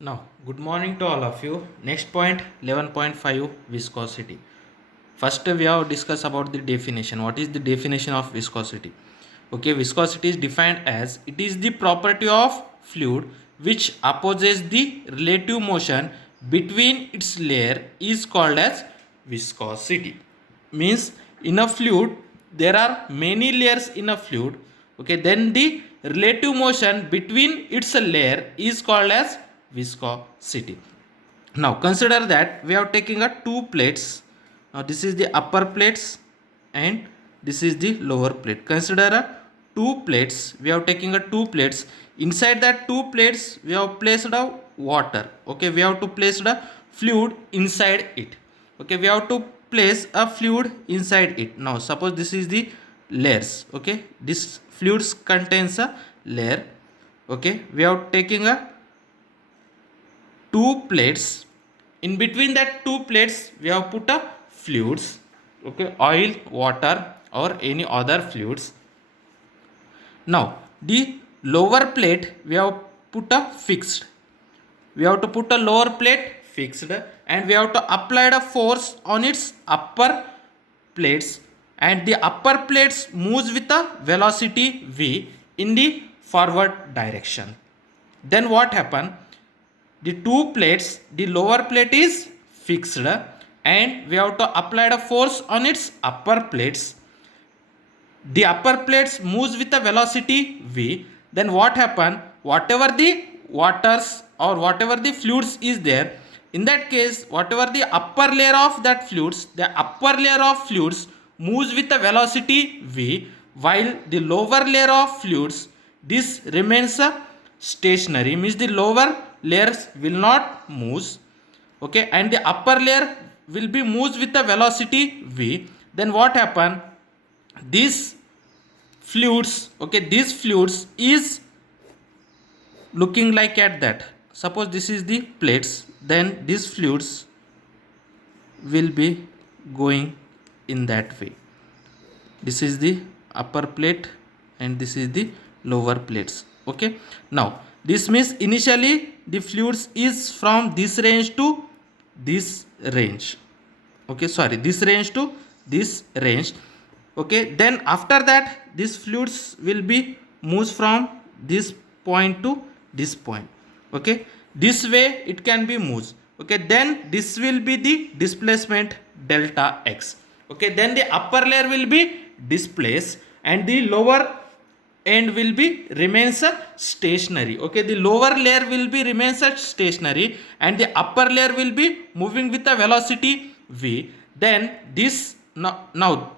Now, good morning to all of you. Next point 11.5 viscosity. First, we have discussed about the definition. What is the definition of viscosity? Okay, viscosity is defined as it is the property of fluid which opposes the relative motion between its layer is called as viscosity. Means in a fluid there are many layers in a fluid. Okay, then the relative motion between its layer is called as viscosity. Now consider that we are taking a two plates. Now this is the upper plates and this is the lower plate. Consider a two plates. We are taking a two plates. Inside that two plates we have placed a water. Okay, we have to place the fluid inside it. Okay, we have to place a fluid inside it. Now suppose this is the layers. Okay, this fluids contains a layer. Okay, we are taking a two plates. In between that two plates we have put a fluids. Okay, oil, water or any other fluids. Now the lower plate we have put a fixed. We have to put a lower plate fixed and we have to apply the force on its upper plates, and the upper plates moves with a velocity v in the forward direction. Then what happen? The two plates, the lower plate is fixed and we have to apply the force on its upper plates. The upper plates moves with a velocity v. Then what happen? Whatever the waters or whatever the fluids is there, in that case whatever the upper layer of that fluids, the upper layer of fluids moves with a velocity v, while the lower layer of fluids, this remains a stationary. Means the lower layers will not move. Okay, and the upper layer will be moves with a velocity v. Then what happen? These fluids, okay, these fluids is looking like at that. Suppose this is the plates, then these fluids will be going in that way. This is the upper plate and this is the lower plates. Okay, now this means initially the fluids is from this range to this range. Okay, sorry, this range to this range. Okay, then after that this fluids will be moves from this point to this point. Okay, this way it can be moves. Okay, then this will be the displacement delta x. Okay, then the upper layer will be displaced and the lower end will be remains stationary. Okay, the lower layer will be remains stationary and the upper layer will be moving with a velocity v. Then this now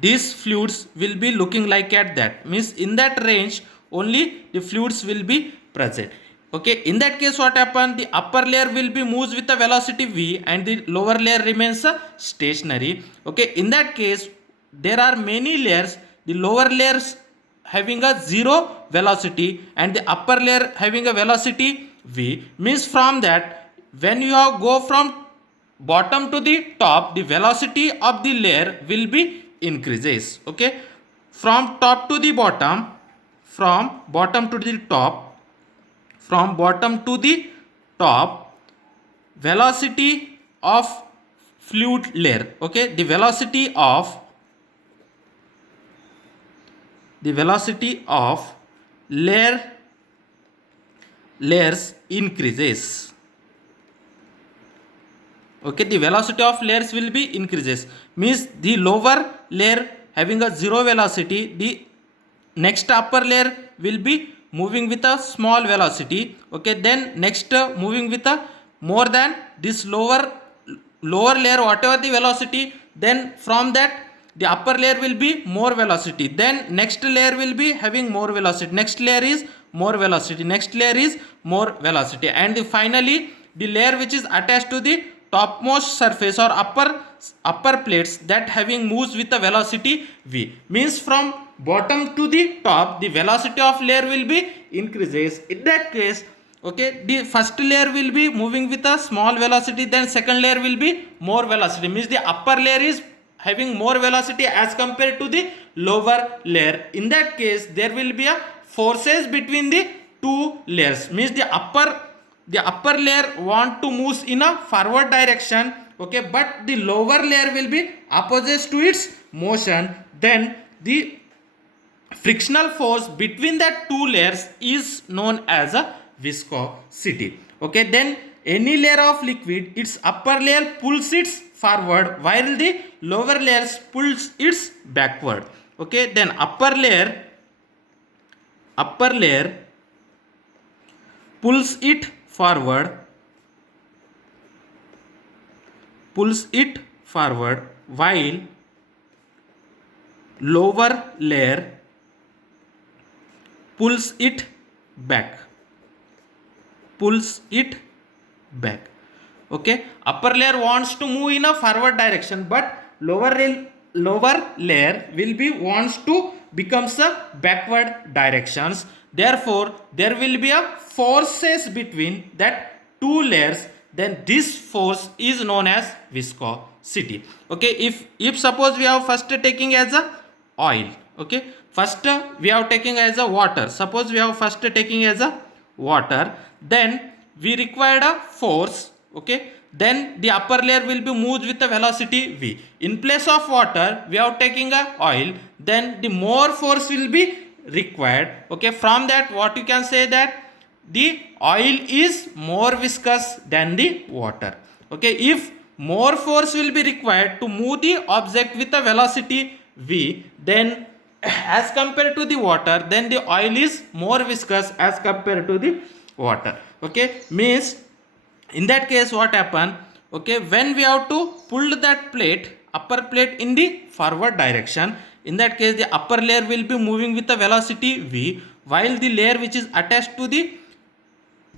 these fluids will be looking like at that. Means in that range only the fluids will be present. Okay, in that case what happen? The upper layer will be moves with a velocity v and the lower layer remains stationary. Okay, in that case there are many layers. The lower layers having a zero velocity and the upper layer having a velocity v. Means from that when you have go from bottom to the top, the velocity of the layer will be increases. Okay, from top to the bottom, from bottom to the top, from bottom to the top, velocity of fluid layer. Okay, the velocity of layers increases. Okay, the velocity of layers will be increases. Means the lower layer having a zero velocity, the next upper layer will be moving with a small velocity. Okay, then next moving with a more than this lower layer whatever the velocity, then from that the upper layer will be more velocity, then next layer will be having more velocity, next layer is more velocity, next layer is more velocity, and finally the layer which is attached to the topmost surface or upper plates that having moves with a velocity v. Means from bottom to the top the velocity of layer will be increases. In that case, okay, the first layer will be moving with a small velocity, then second layer will be more velocity. Means the upper layer is having more velocity as compared to the lower layer. In that case there will be a forces between the two layers. Means the upper the upper layer want to move in a forward direction, okay, but the lower layer will be opposite to its motion, then the frictional force between the two layers is known as a viscosity. Okay, then any layer of liquid, its upper layer pulls it forward while the lower layers pulls it backward. Okay, then upper layer pulls it forward while lower layer pulls it back. Okay, upper layer wants to move in a forward direction, but lower layer will be wants to becomes a backward directions. Therefore there will be a forces between that two layers, then this force is known as viscosity. Okay, if suppose we have first taking as a oil, okay, first we have taking as a water, suppose we have first taking as a water, then we required a force, okay, then the upper layer will be moved with the velocity v. In place of water we are taking a oil, then the more force will be required. Okay, from that what you can say that the oil is more viscous than the water. Okay, if more force will be required to move the object with a velocity v, then as compared to the water, then the oil is more viscous as compared to the water. Okay, means in that case what happen, okay, when we have to pull that plate, upper plate in the forward direction, in that case the upper layer will be moving with the velocity v, while the layer which is attached to the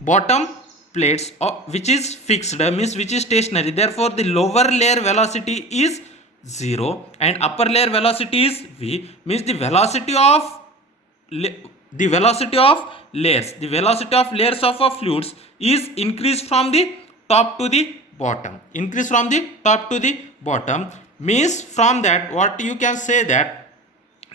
bottom plates which is fixed, means which is stationary, therefore the lower layer velocity is 0 and upper layer velocity is v, means the velocity of layers of a fluids is increased from the top to the bottom, means from that what you can say that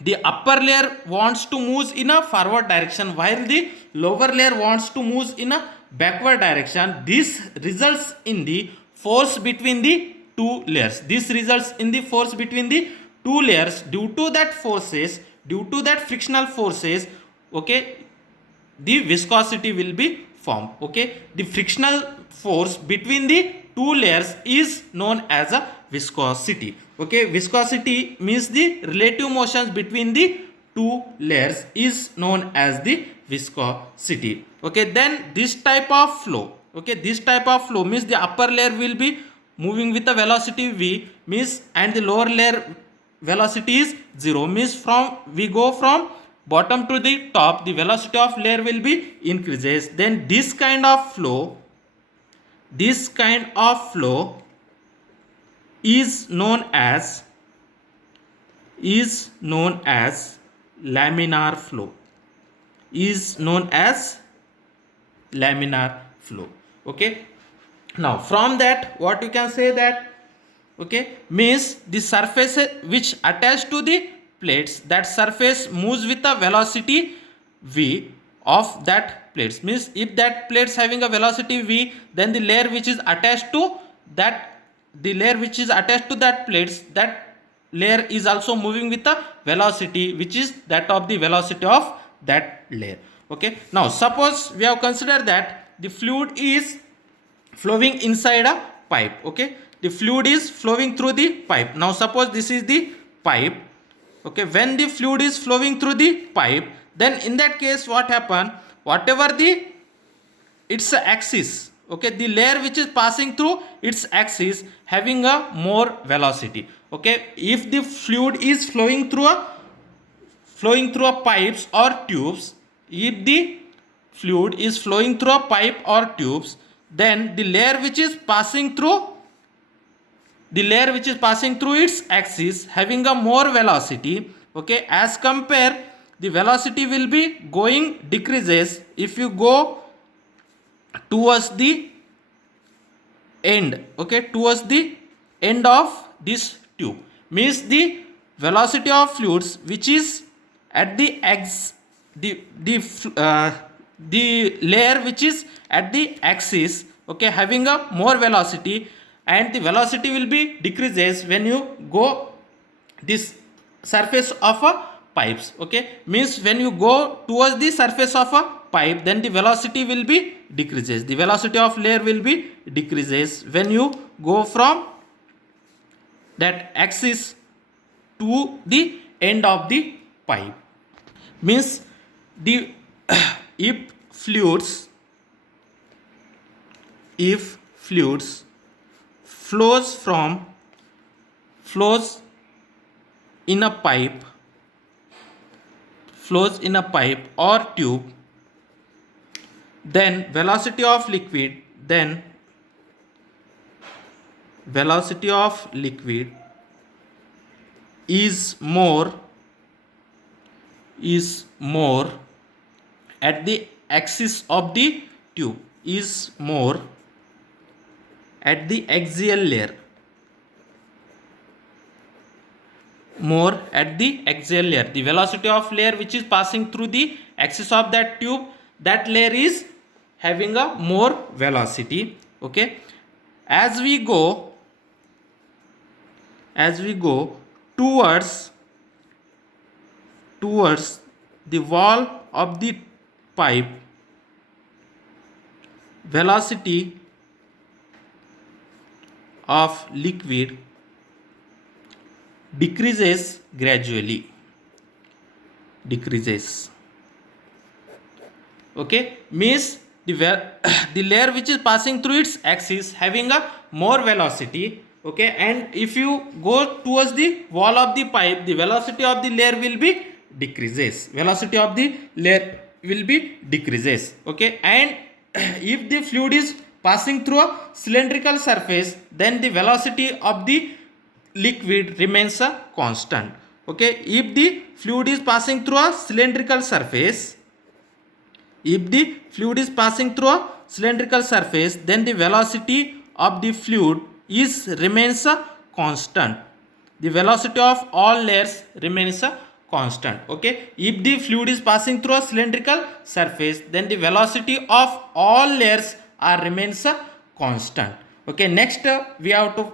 the upper layer wants to move in a forward direction while the lower layer wants to move in a backward direction. This results in the force between the two layers. Due to that frictional forces, okay, the viscosity will be formed. Okay, the frictional force between the two layers is known as a viscosity. Okay, viscosity means the relative motions between the two layers is known as the viscosity. Okay, then this type of flow means the upper layer will be moving with the velocity v, means and the lower layer velocity is 0, means from we go from bottom to the top, the velocity of layer will be increases. Then this kind of flow is known as laminar flow. Okay, now from that what you can say that, okay, means the surface which attached to the plates, that surface moves with a velocity v of that plates, means if that plates having a velocity v, then the layer which is attached to that plates, that layer is also moving with a velocity which is that of the velocity of that layer. Okay, now suppose we have considered that the fluid is flowing inside a pipe. Okay, the fluid is flowing through the pipe. Now suppose this is the pipe. Okay, when the fluid is flowing through the pipe, then in that case what happen, whatever the its axis, okay, the layer which is passing through its axis having a more velocity. Okay, if the fluid is flowing through a pipes or tubes, if the fluid is flowing through a pipe or tubes, then the layer which is passing through its axis having a more velocity. Okay, as compare, the velocity will be going decreases if you go towards the end. Okay, towards the end of this tube, means the velocity of fluids which is at the the layer which is at the axis, okay, having a more velocity, and the velocity will be decreases when you go this surface of a pipes, okay, means when you go towards the surface of a pipe, then the velocity will be decreases, the velocity of layer will be decreases when you go from that axis to the end of the pipe. Means the if fluids if fluids flows in a pipe or tube, then velocity of liquid is more at the axis of the tube, is more at the axial layer, the velocity of layer which is passing through the axis of that tube, that layer is having a more velocity, okay. As we go towards the wall of the pipe, velocity of liquid decreases gradually, okay, means the layer which is passing through its axis having a more velocity, okay, and if you go towards the wall of the pipe, the velocity of the layer will be decreases, okay, and if the fluid is passing through a cylindrical surface, then the velocity of the liquid remains a constant, okay. If the fluid is passing through a cylindrical surface, then the velocity of the fluid remains a constant, the velocity of all layers remains a constant, okay. If the fluid is passing through a cylindrical surface, then the velocity of all layers remains a constant, okay. Next we have to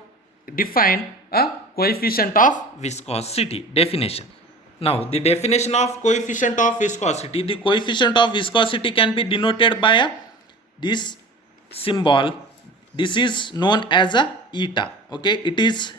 define a coefficient of viscosity definition. Now the definition of coefficient of viscosity, the coefficient of viscosity can be denoted by this symbol, this is known as a eta, okay, it is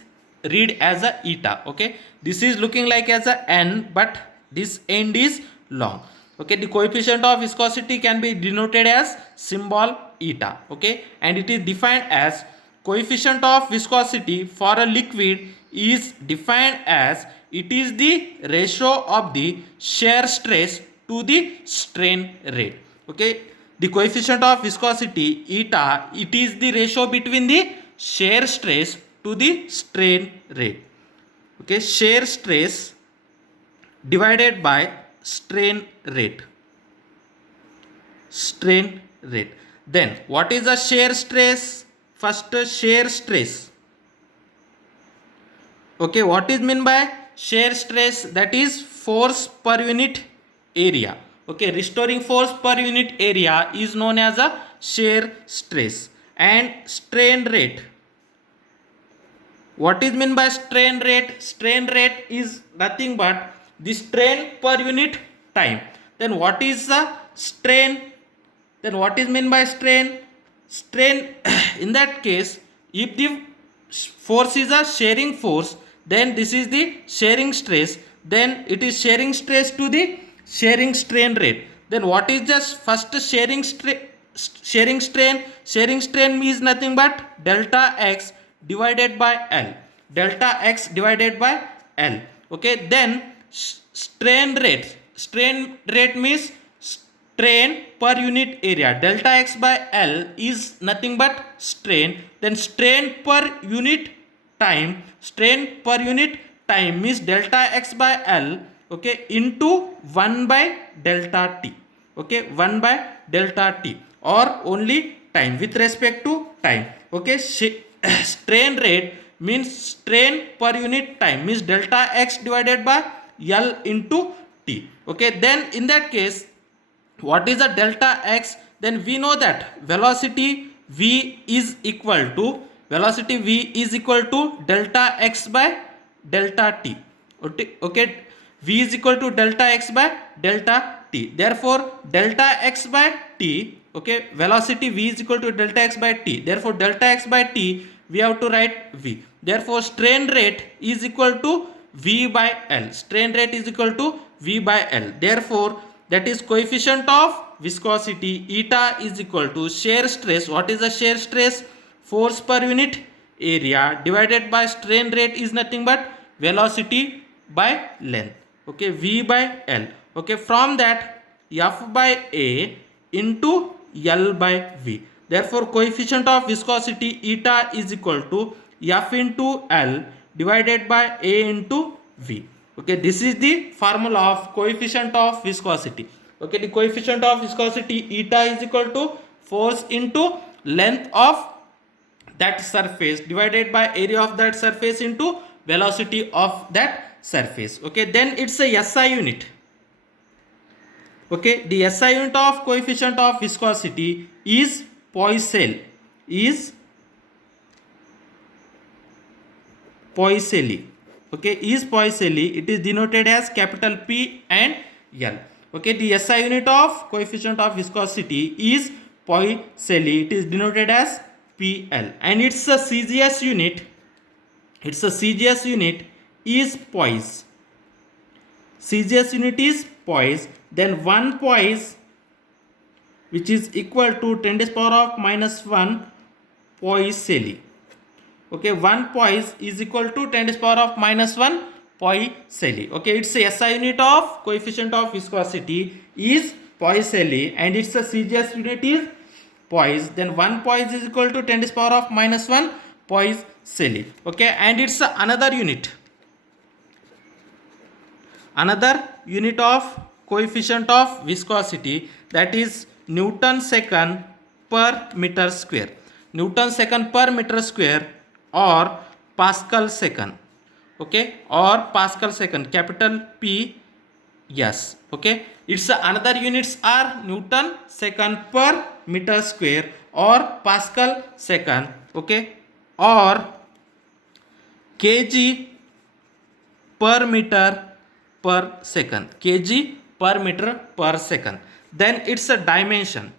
read as a eta, okay, this is looking like as a n, but this end is long, okay. The coefficient of viscosity can be denoted as symbol eta, okay, and it is defined as coefficient of viscosity for a liquid is defined as it is the ratio of the shear stress to the strain rate, okay. The coefficient of viscosity eta, it is the ratio between the shear stress to the strain rate, okay, shear stress divided by strain rate. Then what is the shear stress? First, shear stress, okay, what is meant by shear stress? That is force per unit area, okay, restoring force per unit area is known as a shear stress. And strain rate, what is meant by strain rate? Strain rate is nothing but the strain per unit time. Then what is the strain? Then what is meant by strain? Strain in that case, if the force is a shearing force, then this is the shearing stress, then it is shearing stress to the shearing strain rate. Then what is just first shearing strain? Shearing strain means nothing but delta x divided by L, okay. Then strain rate means strain per unit area, delta x by L is nothing but strain. Then strain per unit time means delta x by L, okay, into 1 by delta t, okay, 1 by delta t, or only time with respect to time, okay. Strain rate means strain per unit time means delta x divided by L into t, okay. Then in that case what is the delta x? Then we know that velocity v is equal to delta x by delta t. Okay, v is equal to delta x by delta t. Therefore delta x by t, okay, velocity v is equal to delta x by t. Therefore delta x by t we have to write v. Therefore strain rate is equal to v by l. Strain rate is equal to v by l. Therefore that is coefficient of viscosity eta is equal to shear stress. What is the shear stress? Force per unit area divided by strain rate is nothing but velocity by length. Okay, v by l. Okay, from that f by a into l by v. Therefore coefficient of viscosity eta is equal to f into l divided by a into v. Okay, this is the formula of coefficient of viscosity. Okay, the coefficient of viscosity eta is equal to force into length of that surface divided by area of that surface into velocity of that surface. Okay, then it's a SI unit. Okay, the SI unit of coefficient of viscosity is Poiseuille. Okay, is Poiseuille. It is denoted as capital P and L. Okay, the SI unit of coefficient of viscosity is Poiseuille. It is denoted as PL, and it's a CGS unit. Is poise. CGS unit is poise. Then 1 poise, which is equal to 10 to the power of minus 1 Poiseuille. Okay, 1 poise is equal to 10 to the power of minus 1 Poiseuille. Okay, it's a SI unit of coefficient of viscosity is Poiseuille, and it's a CGS unit is poise. Then 1 poise is equal to 10 to the power of minus 1 Poiseuille. Okay, and it's another unit of coefficient of viscosity, that is Newton second per meter square. Newton second per meter square or Pascal second. Okay, or Pascal second, capital P S. Okay, it's another units are Newton second per meter square or Pascal second. Okay, or kg per meter per second. Kg per meter per second. Then it's a dimension.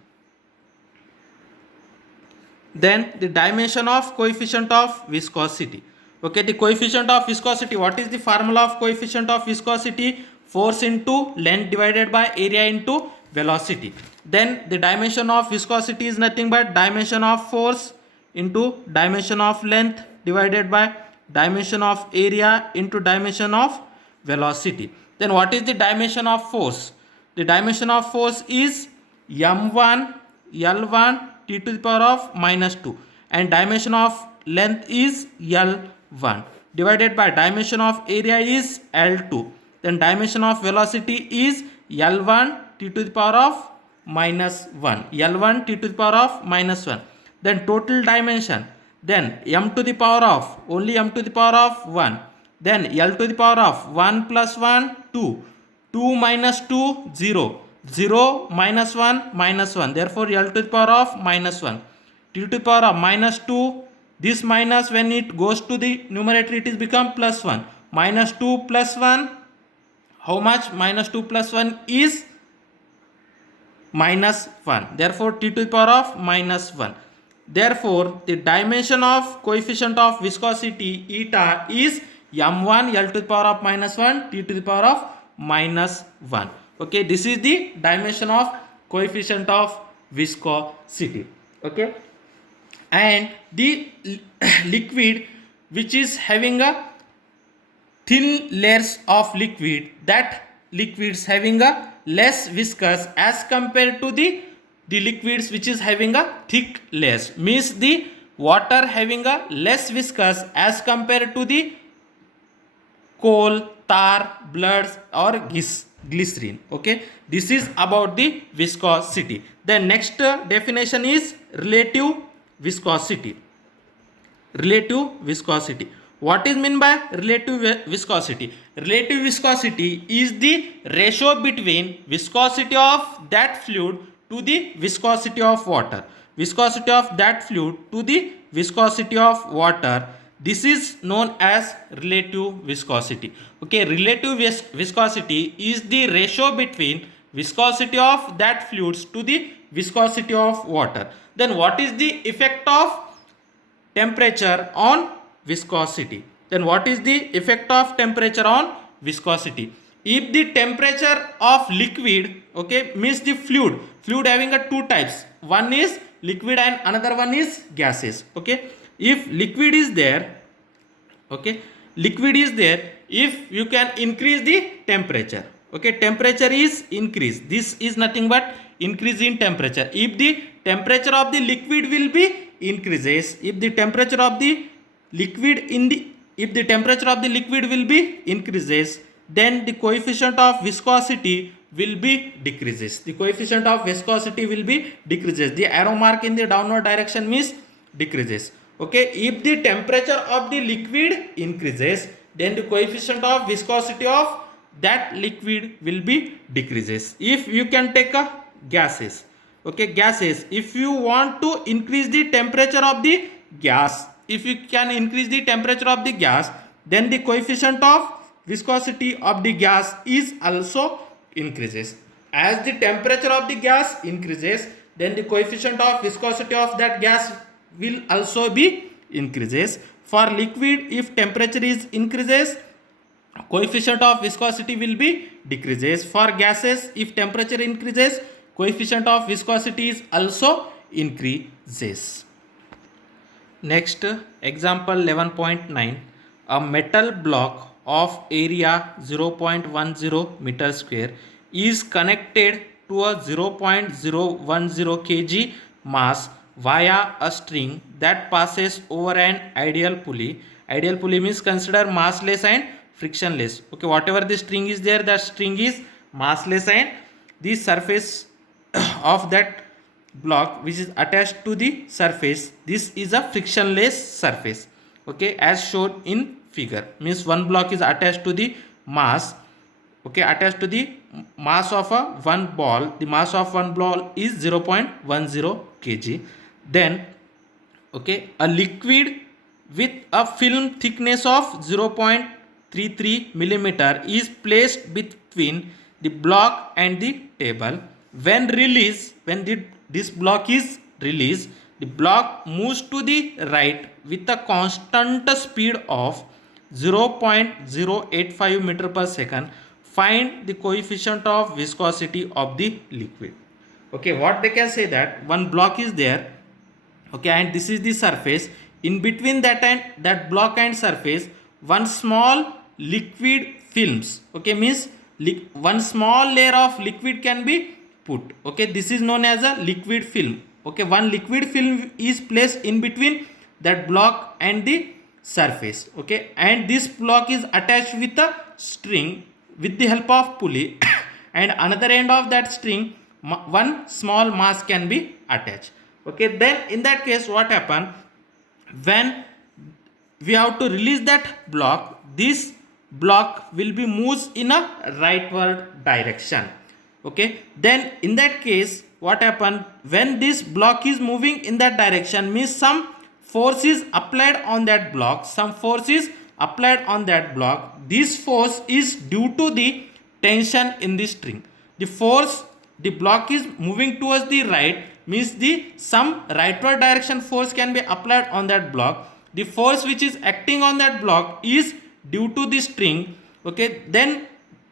Then the dimension of coefficient of viscosity. Okay, the coefficient of viscosity. What is the formula of coefficient of viscosity? Force into length divided by area into velocity. Then the dimension of viscosity is nothing but dimension of force into dimension of length divided by dimension of area into dimension of velocity. Then what is the dimension of force? The dimension of force is m1 l1 t to the power of minus 2, and dimension of length is l1 divided by dimension of area is l2. Then dimension of velocity is l1 t to the power of minus 1. l1 t to the power of minus 1. Then total dimension, then m to the power of, only m to the power of 1. Then l to the power of 1 plus 1 2, 2 minus 2 0, 0 minus 1 minus 1. Therefore l to the power of minus 1. T to the power of minus 2, this minus when it goes to the numerator it is become plus 1. Minus 2 plus 1, how much? Minus 2 plus 1 is minus 1. Therefore t to the power of minus 1. Therefore the dimension of coefficient of viscosity eta is m1 l to the power of minus 1 t to the power of minus 1. Okay, this is the dimension of coefficient of viscosity. Okay, and the liquid which is having a thin layers of liquid, that liquids having a less viscous as compared to the liquids which is having a thick layers, means the water having a less viscous as compared to the coal, tar, blood or glycerine. Okay, this is about the viscosity. The next definition is relative viscosity. What is meant by relative viscosity? Relative viscosity is the ratio between viscosity of that fluid to the viscosity of water. Viscosity of that fluid to the viscosity of water. This is known as relative viscosity. Okay, relative viscosity is the ratio between viscosity of that fluids to the viscosity of water. Then what is the effect of temperature on viscosity? Then what is the effect of temperature on viscosity? If the temperature of liquid, okay, means the fluid having a two types, one is liquid and another one is gases. Okay, if liquid is there, okay, liquid is there, if you can increase the temperature, okay, temperature is increased, this is nothing but increase in temperature. If the temperature of the liquid will be increases, if the temperature of the liquid in the if the temperature of the liquid will be increases, then the coefficient of viscosity will be decreases. The coefficient of viscosity will be decreases. The arrow mark in the downward direction means decreases. Okay, if the temperature of the liquid increases, then the coefficient of viscosity of that liquid will be decreases. If you can take a gases, okay, gases, if you want to increase the temperature of the gas, if you can increase the temperature of the gas, then the coefficient of viscosity of the gas is also increases. As the temperature of the gas increases, then the coefficient of viscosity of that gas will also be increases. For liquid, if temperature is increases, coefficient of viscosity will be decreases. For gases, if temperature increases, coefficient of viscosity is also increases. Next, example 11.9. A metal block of area 0.10 meter square is connected to a 0.010 kg mass via a string that passes over an ideal pulley. Ideal pulley means consider massless and frictionless. Okay, whatever the string is there, that string is massless and the surface of that block which is attached to the surface, this is a frictionless surface. Okay, as shown in figure, means one block is attached to the mass, okay, attached to the mass of a one ball. The mass of one ball is 0.10 kg. Then, okay, a liquid with a film thickness of 0.33 millimeter is placed between the block and the table. When released, this block is released, the block moves to the right with a constant speed of 0.085 meter per second. Find the coefficient of viscosity of the liquid. Okay, what they can say, that one block is there, okay, and this is the surface. In between that and that block and surface, one small liquid films, okay, means one small layer of liquid can be put. Okay, this is known as a liquid film. Okay, one liquid film is placed in between that block and the surface. Okay, and this block is attached with a string with the help of pulley and another end of that string one small mass can be attached. Okay, then in that case what happen, when we have to release that block, this block will be moves in a rightward direction. Okay, then in that case what happen, when this block is moving in that direction, means some force is applied on that block, some force is applied on that block. This force is due to the tension in the string. The force, the block is moving towards the right, means the some rightward direction force can be applied on that block. The force which is acting on that block is due to the string. Okay, then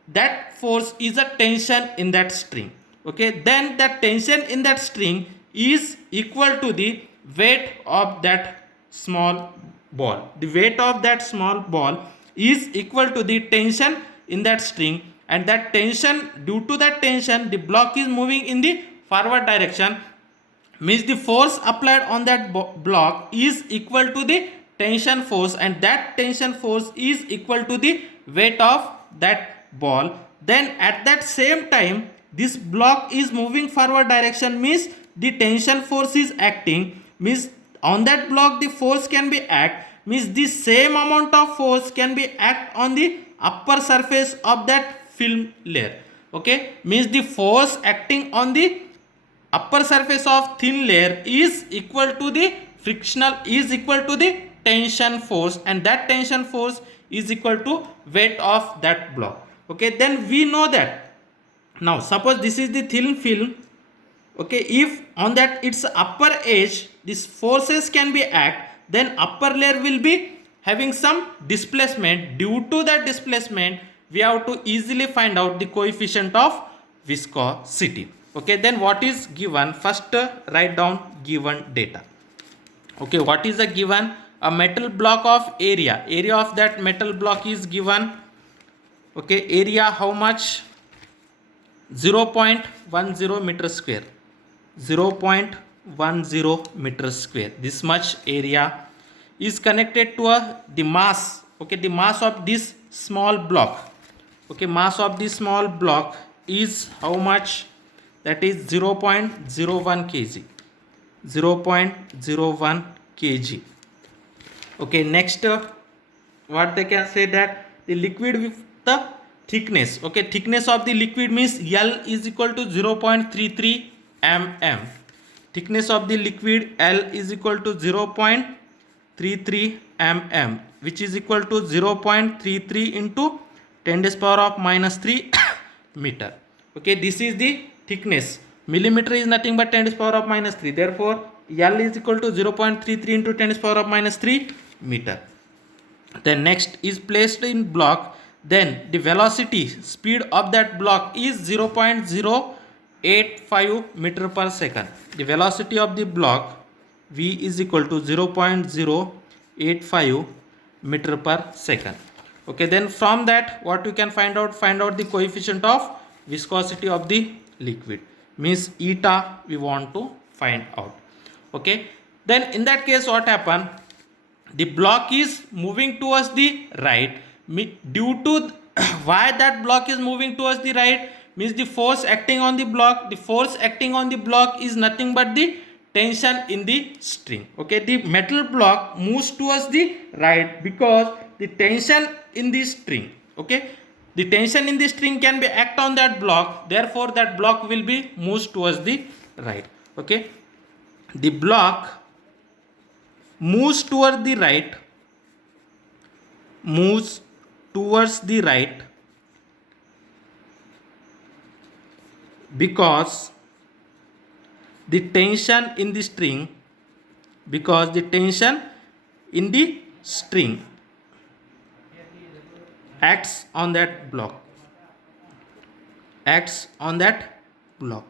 that force is a tension in that string. Okay, then that tension in that string is equal to the weight of that small ball. The weight of that small ball is equal to the tension in that string, and that tension, due to that tension, the block is moving in the forward direction, means the force applied on that block is equal to the tension force, and that tension force is equal to the weight of that ball. Then at that same time, this block is moving forward direction, means the tension force is acting, means on that block the force can be act, means the same amount of force can be act on the upper surface of that film layer. Okay, means the force acting on the upper surface of thin layer is equal to the frictional, is equal to the tension force, and that tension force is equal to weight of that block. Okay, then we know that now suppose this is the thin film. Okay, if on that its upper edge these forces can be act, then upper layer will be having some displacement. Due to that displacement we have to easily find out the coefficient of viscosity. Okay, then what is given? First write down given data. Okay, what is the given? A metal block of area of that metal block is given. Okay, area how much? 0.10 meter square. 0.10 meter square. This much area is connected to the mass. Okay, the mass of this small block. Okay, mass of this small block is how much? That is 0.01 kg. 0.01 kg. Okay, next what they can say that the liquid with the thickness. Okay, thickness of the liquid means L is equal to 0.33 mm. Thickness of the liquid L is equal to 0.33 mm, which is equal to 0.33 into 10 to the power of minus 3 meter. Okay, this is the thickness. Millimeter is nothing but 10 to the power of minus 3. Therefore, L is equal to 0.33 into 10 to the power of minus 3 meter. Then next is placed in block. Then the velocity speed of that block is 0.085 meter per second. The velocity of the block V is equal to 0.085 meter per second. Okay, then from that what you can find out? Find out the coefficient of viscosity of the liquid, means eta we want to find out. Okay, then in that case what happen? The block is moving towards the right. Due to why that block is moving towards the right, means the force acting on the block. The force acting on the block is nothing but the tension in the string. Okay, the metal block moves towards the right because the tension in the string. Okay, the tension in the string can be act on that block, therefore that block will be moves towards the right. Okay, the block moves towards the right, moves towards the right because the tension in the string, because the tension in the string acts on that block, acts on that block.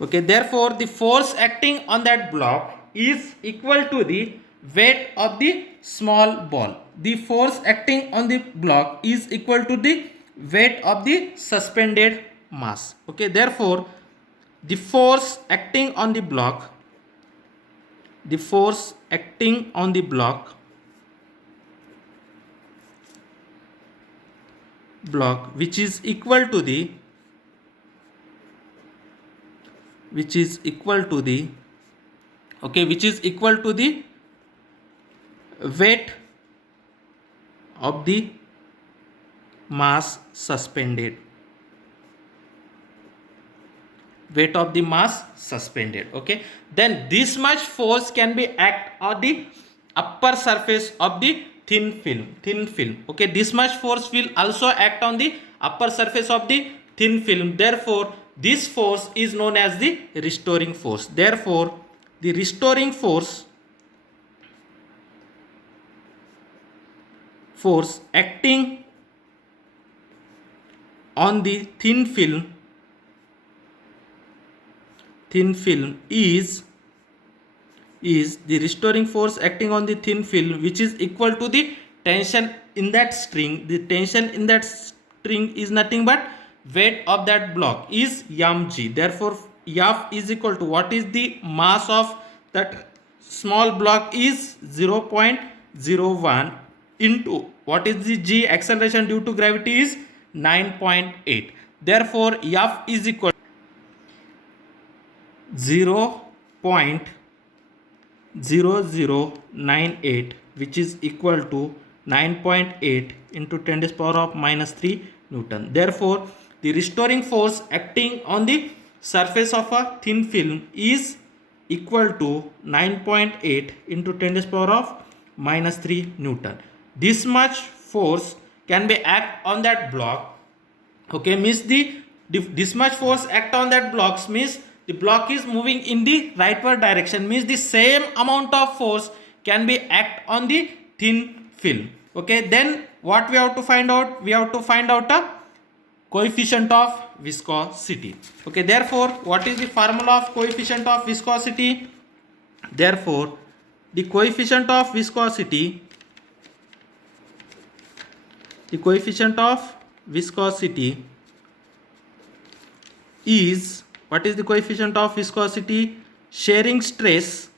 Okay, therefore the force acting on that block is equal to the weight of the small ball. The force acting on the block is equal to the weight of the suspended mass. Okay, therefore the force acting on the block, the force acting on the block which is equal to the okay, which is equal to the weight of the mass suspended, weight of the mass suspended. Okay, then this much force can be act on the upper surface of the thin film. Okay, this much force will also act on the upper surface of the thin film. Therefore this force is known as the restoring force. Therefore the restoring force acting on the thin film is the restoring force acting on the thin film, which is equal to the tension in that string. The tension in that string is nothing but weight of that block is mg. Therefore F is equal to, what is the mass of that small block is 0.01 into what is the g, acceleration due to gravity is 9.8. Therefore F is equal to 0.01 0098, which is equal to 9.8 into 10 to the power of minus 3 Newton. Therefore, the restoring force acting on the surface of a thin film is equal to 9.8 into 10 to the power of minus 3 Newton. This much force can be act on that block. Okay, means this much force act on that blocks means the block is moving in the rightward direction, means the same amount of force can be act on the thin film. Okay, then what we have to find out? We have to find out a coefficient of viscosity. Okay, therefore what is the formula of coefficient of viscosity? Therefore the coefficient of viscosity is, what is the coefficient of viscosity? Shear stress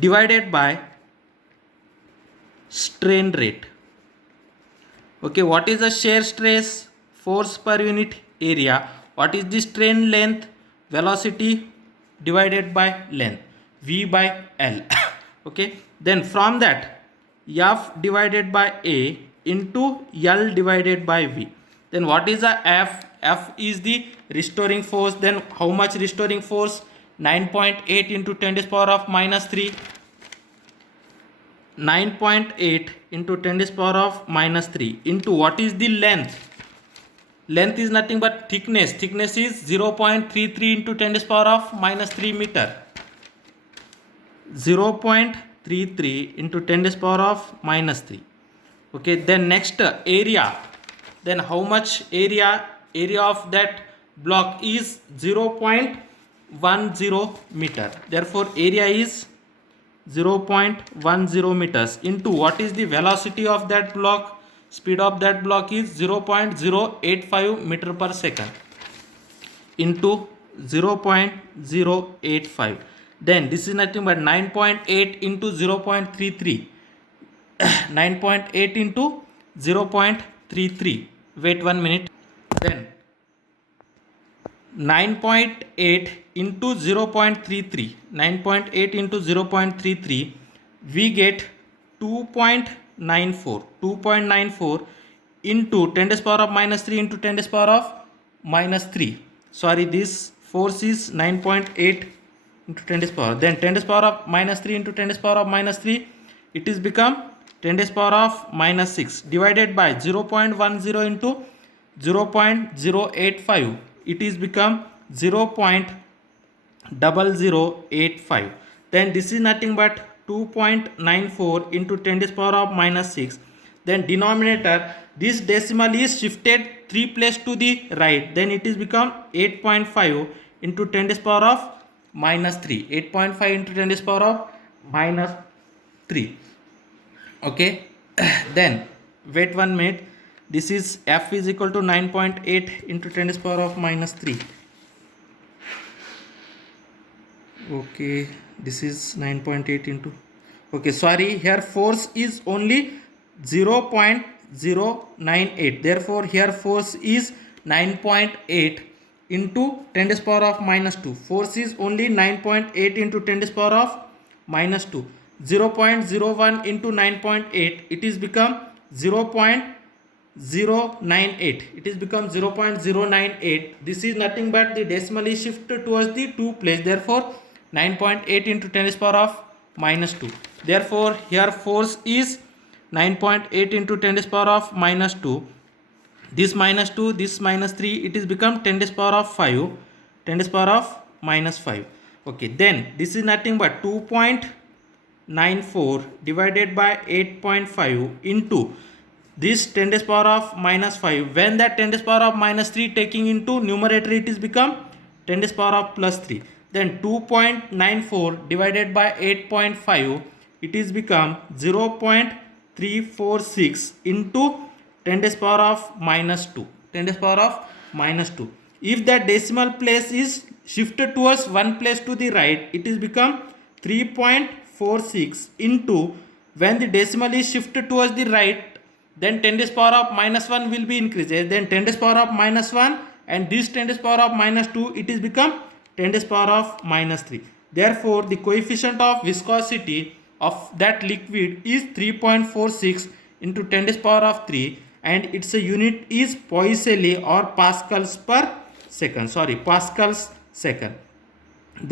divided by strain rate. Okay, what is the shear stress? Force per unit area. What is the strain length? Velocity divided by length, V by L. Okay, then from that F divided by A into L divided by V. Then what is the F? F is the restoring force. Then how much restoring force? 9.8 into 10 to the power of minus 3. 9.8 into 10 to the power of minus 3 into what is the length? Length is nothing but thickness. Thickness is 0.33 into 10 to the power of minus 3 meter. 0.33 into 10 to the power of minus 3. Okay, then next area. Then how much area? Area of that block is 0.10 meter. Therefore area is 0.10 meters into what is the velocity of that block? Speed of that block is 0.085 meter per second into 0.085. Then this is nothing but 9.8 into 0.33. 9.8 into 0.33. Wait 1 minute. Then 9.8 into 0.33. 9.8 into 0.33. We get 2.94. 2.94 into 10 to the power of minus 3 into 10 to the power of minus 3. Sorry, this force is 9.8 into 10 to the power. Then 10 to the power of minus 3 into 10 to the power of minus 3. It is become 10 to the power of minus 6 divided by 0.10 into 0.085. It is become 0.0085. Then this is nothing but 2.94 into 10 to the power of minus 6. Then denominator, this decimal is shifted 3 place to the right. Then it is become 8.5 into 10 to the power of minus 3. 8.5 into 10 to the power of minus 3. Okay, then wait 1 minute. This is F is equal to 9.8 into 10 to the power of minus 3. Okay, this is 9.8 into, okay, sorry, here force is only 0.098. Therefore here force is 9.8 into 10 to the power of minus 2. Force is only 9.8 into 10 to the power of minus 2. 0.01 into 9.8, it is become 0.098. It is become 0.098. This is nothing but the decimal is shifted towards the 2 place. Therefore 9.8 into 10 to the power of minus 2. Therefore here force is 9.8 into 10 to the power of minus 2. This minus 2, this minus 3, it is become 10 to the power of 5. 10 to the power of minus 5. Okay, then this is nothing but 2.94 divided by 8.5 into this 10 to the power of minus 5. When that 10 to the power of minus 3 taking into numerator, it is become 10 to the power of plus 3. Then 2.94 divided by 8.5, it is become 0.346 into 10 to the power of minus 2. 10 to the power of minus 2. If that decimal place is shifted towards one place to the right, it is become 3.46 into, when the decimal is shifted towards the right, then 10 to the power of minus 1 will be increased. Then 10 to the power of minus 1 and this 10 to the power of minus 2, it is become 10 to the power of minus 3. Therefore, the coefficient of viscosity of that liquid is 3.46 into 10 to the power of 3, and its a unit is Poiseuille or pascals per second. Pascals second.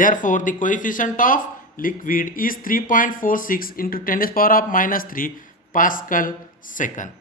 Therefore, the coefficient of liquid is 3.46 into 10 to the power of minus 3 Pascal second.